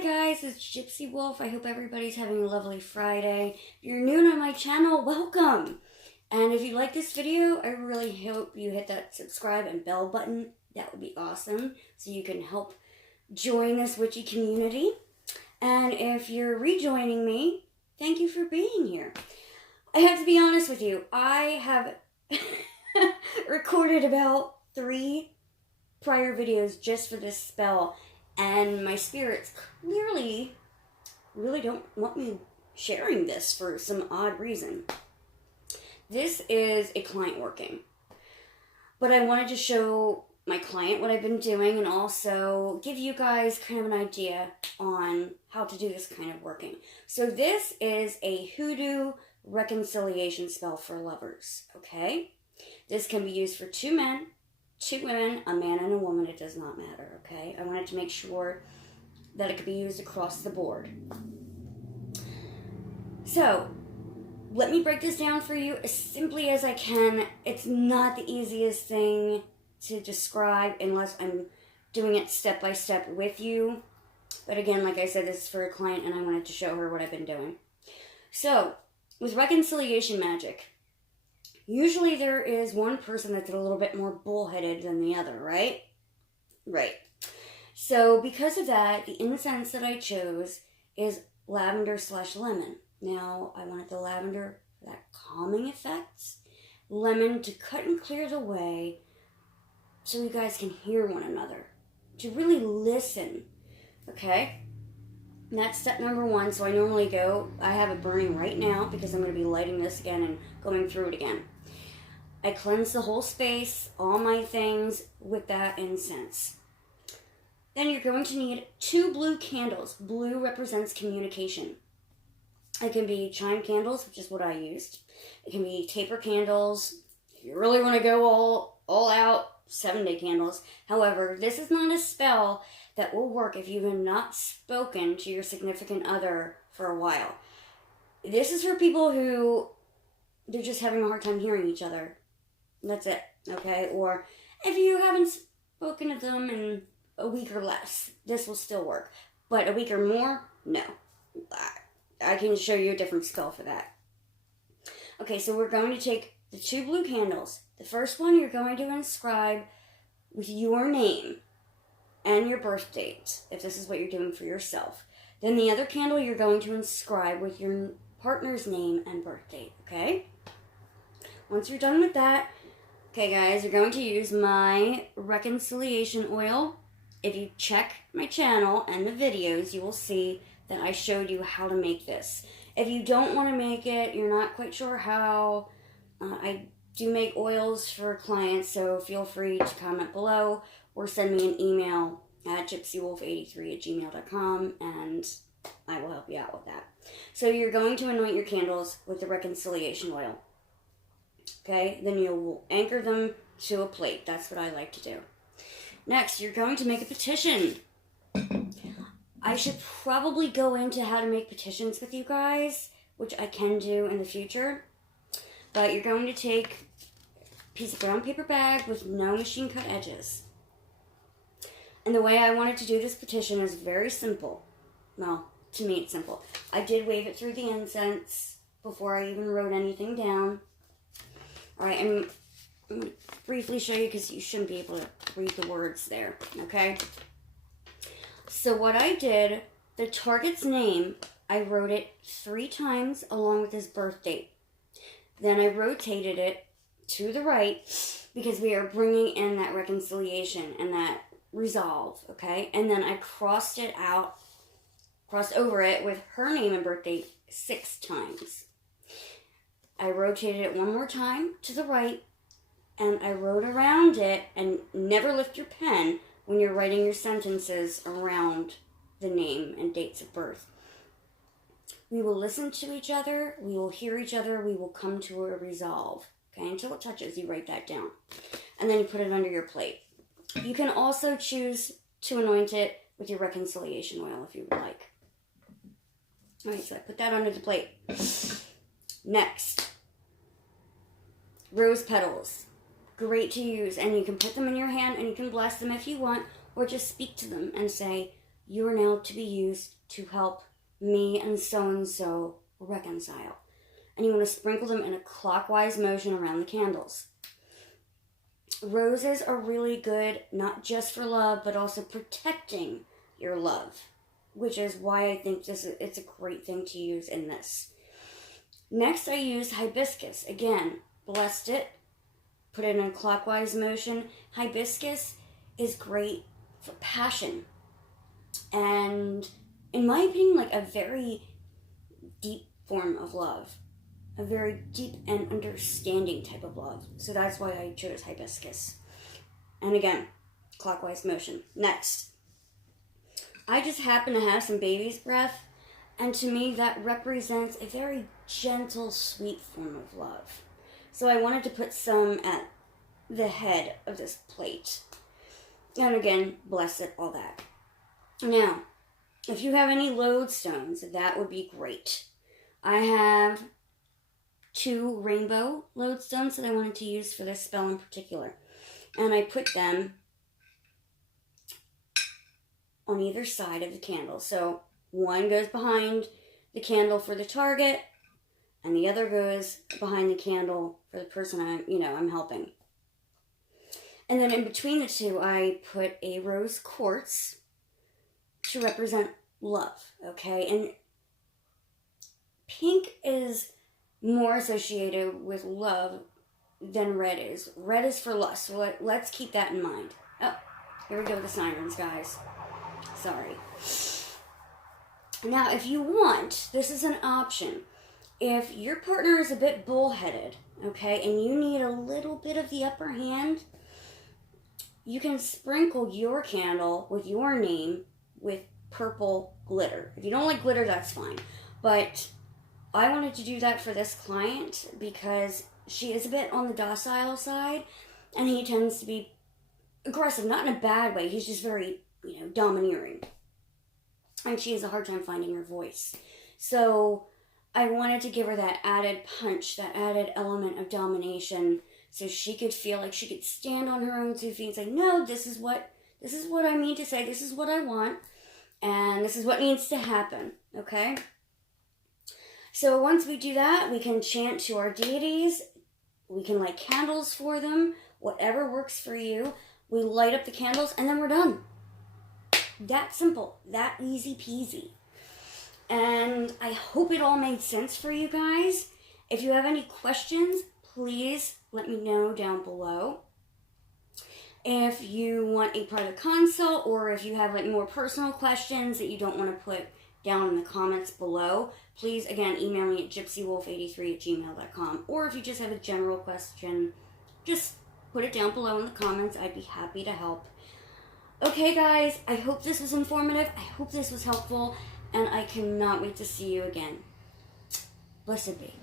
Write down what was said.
Hi guys, it's Gypsy Wolf. I hope everybody's having a lovely Friday. If you're new to my channel, welcome. And if you like this video, I really hope you hit that subscribe and bell button. That would be awesome, so you can help join this witchy community. And if you're rejoining me, thank you for being here. I have to be honest with you, I have recorded about 3 prior videos just for this spell, and my spirits clearly really don't want me sharing this for some odd reason. This is a client working, but I wanted to show my client what I've been doing and also give you guys kind of an idea on how to do this kind of working. So this is a hoodoo reconciliation spell for lovers, okay? This can be used for 2 men, 2 women, a man and a woman, it does not matter, okay? I wanted to make sure that it could be used across the board. So, let me break this down for you as simply as I can. It's not the easiest thing to describe unless I'm doing it step by step with you. But again, like I said, this is for a client and I wanted to show her what I've been doing. So, with reconciliation magic, usually there is one person that's a little bit more bullheaded than the other, right? Right. So because of that, the incense that I chose is lavender/lemon. Now, I wanted the lavender for that calming effect, lemon to cut and clear the way so you guys can hear one another, to really listen, okay? And that's step number 1. So I normally I have it burning right now because I'm going to be lighting this again and going through it again. I cleanse the whole space, all my things, with that incense. Then you're going to need 2 blue candles. Blue represents communication. It can be chime candles, which is what I used. It can be taper candles. If you really want to go all out, 7-day candles. However, this is not a spell that will work if you have not spoken to your significant other for a while. This is for people who they're just having a hard time hearing each other. That's it, okay? Or if you haven't spoken to them in a week or less, this will still work. But a week or more, no. I can show you a different spell for that. Okay, so we're going to take the 2 blue candles. The first one you're going to inscribe with your name and your birth date, if this is what you're doing for yourself. Then the other candle you're going to inscribe with your partner's name and birth date, okay? Once you're done with that, okay guys, you're going to use my reconciliation oil. If you check my channel and the videos, you will see that I showed you how to make this. If you don't want to make it, you're not quite sure how, I do make oils for clients, so feel free to comment below or send me an email at gypsywolf83@gmail.com and I will help you out with that. So you're going to anoint your candles with the reconciliation oil. Okay, then you will anchor them to a plate. That's what I like to do. Next, you're going to make a petition. I should probably go into how to make petitions with you guys, which I can do in the future. But you're going to take a piece of brown paper bag with no machine cut edges. And the way I wanted to do this petition is very simple. Well, to me it's simple. I did wave it through the incense before I even wrote anything down. Alright, I'm going to briefly show you because you shouldn't be able to read the words there, okay? So what I did, the target's name, I wrote it 3 times along with his birth date. Then I rotated it to the right because we are bringing in that reconciliation and that resolve, okay? And then I crossed over it with her name and birth date 6 times. I rotated it 1 more time to the right, and I wrote around it, and never lift your pen when you're writing your sentences around the name and dates of birth. We will listen to each other, we will hear each other, we will come to a resolve. Okay, until it touches, you write that down. And then you put it under your plate. You can also choose to anoint it with your reconciliation oil if you would like. Alright, so I put that under the plate. Next, rose petals. Great to use, and you can put them in your hand and you can bless them if you want, or just speak to them and say, you are now to be used to help me and so-and-so reconcile. And you want to sprinkle them in a clockwise motion around the candles. Roses are really good, not just for love, but also protecting your love, which is why I think it's a great thing to use in this. Next, I used hibiscus. Again, blessed it, put it in a clockwise motion. Hibiscus is great for passion, and in my opinion, like a very deep form of love, a very deep and understanding type of love. So that's why I chose hibiscus. And again, clockwise motion. Next, I just happen to have some baby's breath, and to me that represents a very gentle, sweet form of love. So I wanted to put some at the head of this plate. And again, bless it, all that. Now, if you have any lodestones, that would be great. I have 2 rainbow lodestones that I wanted to use for this spell in particular. And I put them on either side of the candle. So one goes behind the candle for the target, and the other goes behind the candle for the person I'm helping. And then in between the two, I put a rose quartz to represent love, okay? And pink is more associated with love than red is. Red is for lust, so let's keep that in mind. Oh, here we go with the sirens, guys. Sorry. Now, if you want, this is an option. If your partner is a bit bullheaded, okay, and you need a little bit of the upper hand, you can sprinkle your candle with your name with purple glitter. If you don't like glitter, that's fine. But I wanted to do that for this client because she is a bit on the docile side, and he tends to be aggressive, not in a bad way. He's just very, domineering. And she has a hard time finding her voice. So I wanted to give her that added punch, that added element of domination, so she could feel like she could stand on her own 2 feet and say, no, this is what I mean to say, this is what I want, and this is what needs to happen, okay? So once we do that, we can chant to our deities, we can light candles for them, whatever works for you. We light up the candles, and then we're done. That simple, that easy peasy. And I hope it all made sense for you guys. If you have any questions, please let me know down below. If you want a private consult, or if you have more personal questions that you don't want to put down in the comments below, please, again, email me at gypsywolf83@gmail.com. Or if you just have a general question, just put it down below in the comments. I'd be happy to help. Okay, guys, I hope this was informative. I hope this was helpful. And I cannot wait to see you again. Blessed be.